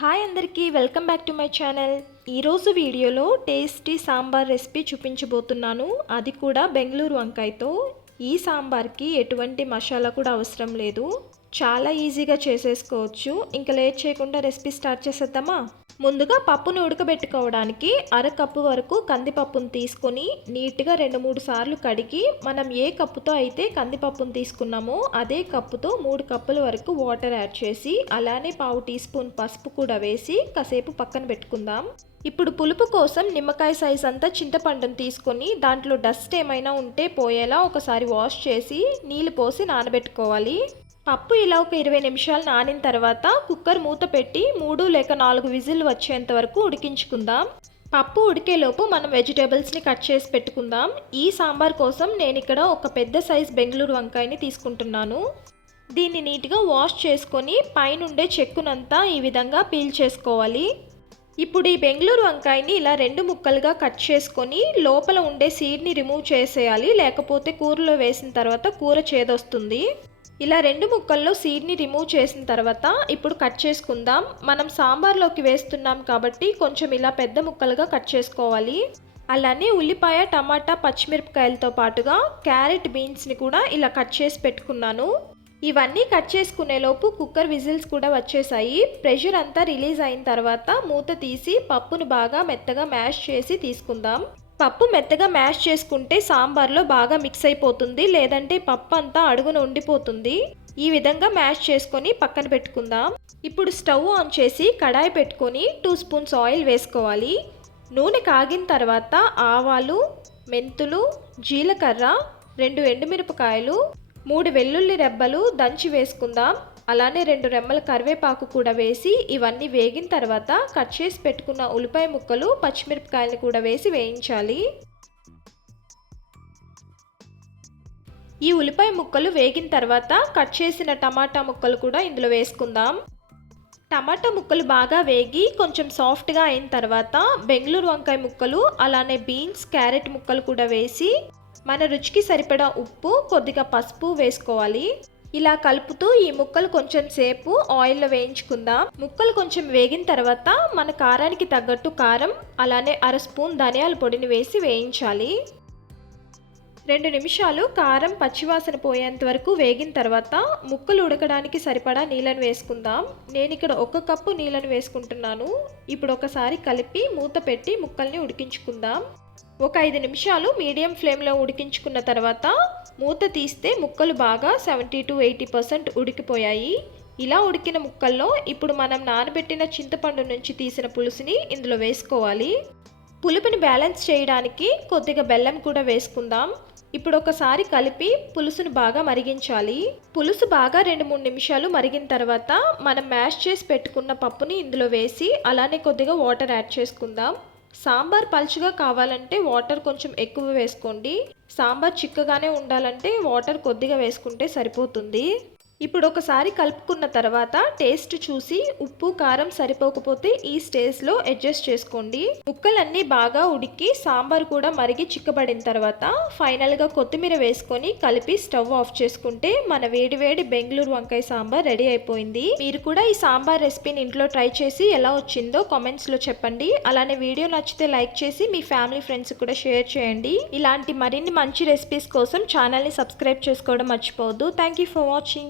Hi అందరికీ welcome back to my channel. ఈరోజు వీడియోలో టేస్టీ సాంబార్ రెసిపీ చూపించబోతున్నాను. అది కూడా బెంగళూరు వంకాయతో. ఈ సాంబార్కి ఎటువంటి మసాలా కూడా అవసరం లేదు, చాలా ఈజీగా చేసేసుకోవచ్చు. ఇంకా లేట్ చేయకుండా రెసిపీ స్టార్ట్ చేసేద్దామా? ముందుగా పప్పును ఉడకబెట్టుకోవడానికి అరకప్పు వరకు కందిపప్పును తీసుకొని నీట్గా 2-3 సార్లు కడిగి మనం ఏ కప్పుతో అయితే కందిపప్పును తీసుకున్నామో అదే కప్పుతో 3 కప్పుల వరకు వాటర్ యాడ్ చేసి అలానే 1/2 టీ స్పూన్ పసుపు కూడా వేసి కాసేపు పక్కన పెట్టుకుందాం. ఇప్పుడు పులుపు కోసం నిమ్మకాయ సైజ్ అంతా చింతపండును తీసుకొని దాంట్లో డస్ట్ ఏమైనా ఉంటే పోయేలా ఒకసారి వాష్ చేసి నీళ్ళు పోసి నానబెట్టుకోవాలి. పప్పు ఇలా ఒక 20 నిమిషాలు నానిన తర్వాత కుక్కర్ మూత పెట్టి 3 లేక 4 విజిల్ వచ్చేంత వరకు ఉడికించుకుందాం. పప్పు ఉడికేలోపు మనం వెజిటేబుల్స్ని కట్ చేసి పెట్టుకుందాం. ఈ సాంబార్ కోసం నేను ఇక్కడ ఒక పెద్ద సైజ్ బెంగళూరు వంకాయని తీసుకుంటున్నాను. దీన్ని నీట్గా వాష్ చేసుకొని పైనుండే చెక్కునంతా ఈ విధంగా పీల్ చేసుకోవాలి. ఇప్పుడు ఈ బెంగళూరు వంకాయని ఇలా 2 ముక్కలుగా కట్ చేసుకొని లోపల ఉండే సీడ్ని రిమూవ్ చేసేయాలి, లేకపోతే కూరలో వేసిన తర్వాత కూర చేదొస్తుంది. ఇలా 2 ముక్కల్లో సీడ్ని రిమూవ్ చేసిన తర్వాత ఇప్పుడు కట్ చేసుకుందాం. మనం సాంబార్లోకి వేస్తున్నాం కాబట్టి కొంచెం ఇలా పెద్ద ముక్కలుగా కట్ చేసుకోవాలి. అలానే ఉల్లిపాయ, టమాటా, పచ్చిమిరపకాయలతో పాటుగా క్యారెట్, బీన్స్ని కూడా ఇలా కట్ చేసి పెట్టుకున్నాను. ఇవన్నీ కట్ చేసుకునేలోపు కుక్కర్ విజిల్స్ కూడా వచ్చేసాయి. ప్రెషర్ అంతా రిలీజ్ అయిన తర్వాత మూత తీసి పప్పును బాగా మెత్తగా మ్యాష్ చేసి తీసుకుందాం. పప్పు మెత్తగా మ్యాష్ చేసుకుంటే సాంబార్లో బాగా మిక్స్ అయిపోతుంది, లేదంటే పప్పు అంతా అడుగున ఉండిపోతుంది. ఈ విధంగా మ్యాష్ చేసుకొని పక్కన పెట్టుకుందాం. ఇప్పుడు స్టవ్ ఆన్ చేసి కడాయి పెట్టుకొని 2 స్పూన్స్ ఆయిల్ వేసుకోవాలి. నూనె కాగిన తర్వాత ఆవాలు, మెంతులు, జీలకర్ర, 2 ఎండుమిరపకాయలు, 3 వెల్లుల్లి రెబ్బలు దంచి వేసుకుందాం. అలానే 2 రెమ్మల కరివేపాకు కూడా వేసి ఇవన్నీ వేగిన తర్వాత కట్ చేసి పెట్టుకున్న ఉల్లిపాయ ముక్కలు, పచ్చిమిరపకాయలు కూడా వేసి వేయించాలి. ఈ ఉల్లిపాయ ముక్కలు వేగిన తర్వాత కట్ చేసిన టమాటా ముక్కలు కూడా ఇందులో వేసుకుందాం. టమాటా ముక్కలు బాగా వేగి కొంచెం సాఫ్ట్గా అయిన తర్వాత బెంగళూరు వంకాయ ముక్కలు, అలానే బీన్స్, క్యారెట్ ముక్కలు కూడా వేసి మన రుచికి సరిపడా ఉప్పు, కొద్దిగా పసుపు వేసుకోవాలి. ఇలా కలుపుతూ ఈ ముక్కలు కొంచెం సేపు ఆయిల్లో వేయించుకుందాం. ముక్కలు కొంచెం వేగిన తర్వాత మన కారానికి తగ్గట్టు కారం, అలానే 1/2 స్పూన్ ధనియాల పొడిని వేసి వేయించాలి. 2 నిమిషాలు కారం పచ్చివాసన పోయేంత వరకు వేగిన తర్వాత ముక్కలు ఉడకడానికి సరిపడా నీళ్ళను వేసుకుందాం. నేను ఇక్కడ 1 కప్పు నీళ్ళను వేసుకుంటున్నాను. ఇప్పుడు ఒకసారి కలిపి మూత పెట్టి ముక్కల్ని ఉడికించుకుందాం. ఒక 5 నిమిషాలు మీడియం ఫ్లేమ్లో ఉడికించుకున్న తర్వాత మూత తీస్తే ముక్కలు బాగా 70-80% ఉడికిపోయాయి. ఇలా ఉడికిన ముక్కల్లో ఇప్పుడు మనం నానబెట్టిన చింతపండు నుంచి తీసిన పులుసుని ఇందులో వేసుకోవాలి. పులుపుని బ్యాలెన్స్ చేయడానికి కొద్దిగా బెల్లం కూడా వేసుకుందాం. ఇప్పుడు ఒకసారి కలిపి పులుసును బాగా మరిగించాలి. పులుసు బాగా 2-3 నిమిషాలు మరిగిన తర్వాత మనం మ్యాష్ చేసి పెట్టుకున్న పప్పుని ఇందులో వేసి అలానే కొద్దిగా వాటర్ యాడ్ చేసుకుందాం. సాంబార్ పలుచగా కావాలంటే వాటర్ కొంచెం ఎక్కువ వేసుకోండి. సాంబార్ చిక్కగానే ఉండాలంటే వాటర్ కొద్దిగా వేసుకుంటే సరిపోతుంది. ఇప్పుడు ఒకసారి కలుపుకున్న తర్వాత టేస్ట్ చూసి ఉప్పు, కారం సరిపోకపోతే ఈ స్టేజ్లో అడ్జస్ట్ చేసుకోండి. ముక్కలన్నీ బాగా ఉడికి సాంబార్ కూడా మరిగి చిక్కబడిన తర్వాత ఫైనల్గా కొత్తిమీర వేసుకొని కలిపి స్టవ్ ఆఫ్ చేసుకుంటే మన వేడివేడి బెంగళూరు వంకాయ సాంబార్ రెడీ అయిపోయింది. మీరు కూడా ఈ సాంబార్ రెసిపీని ఇంట్లో ట్రై చేసి ఎలా వచ్చిందో కామెంట్స్లో చెప్పండి. అలానే వీడియో నచ్చితే లైక్ చేసి మీ ఫ్యామిలీ ఫ్రెండ్స్ కూడా షేర్ చేయండి. ఇలాంటి మరిన్ని మంచి రెసిపీస్ కోసం ఛానల్ని సబ్స్క్రైబ్ చేసుకోవడం మర్చిపోవద్దు. Thank you for watching.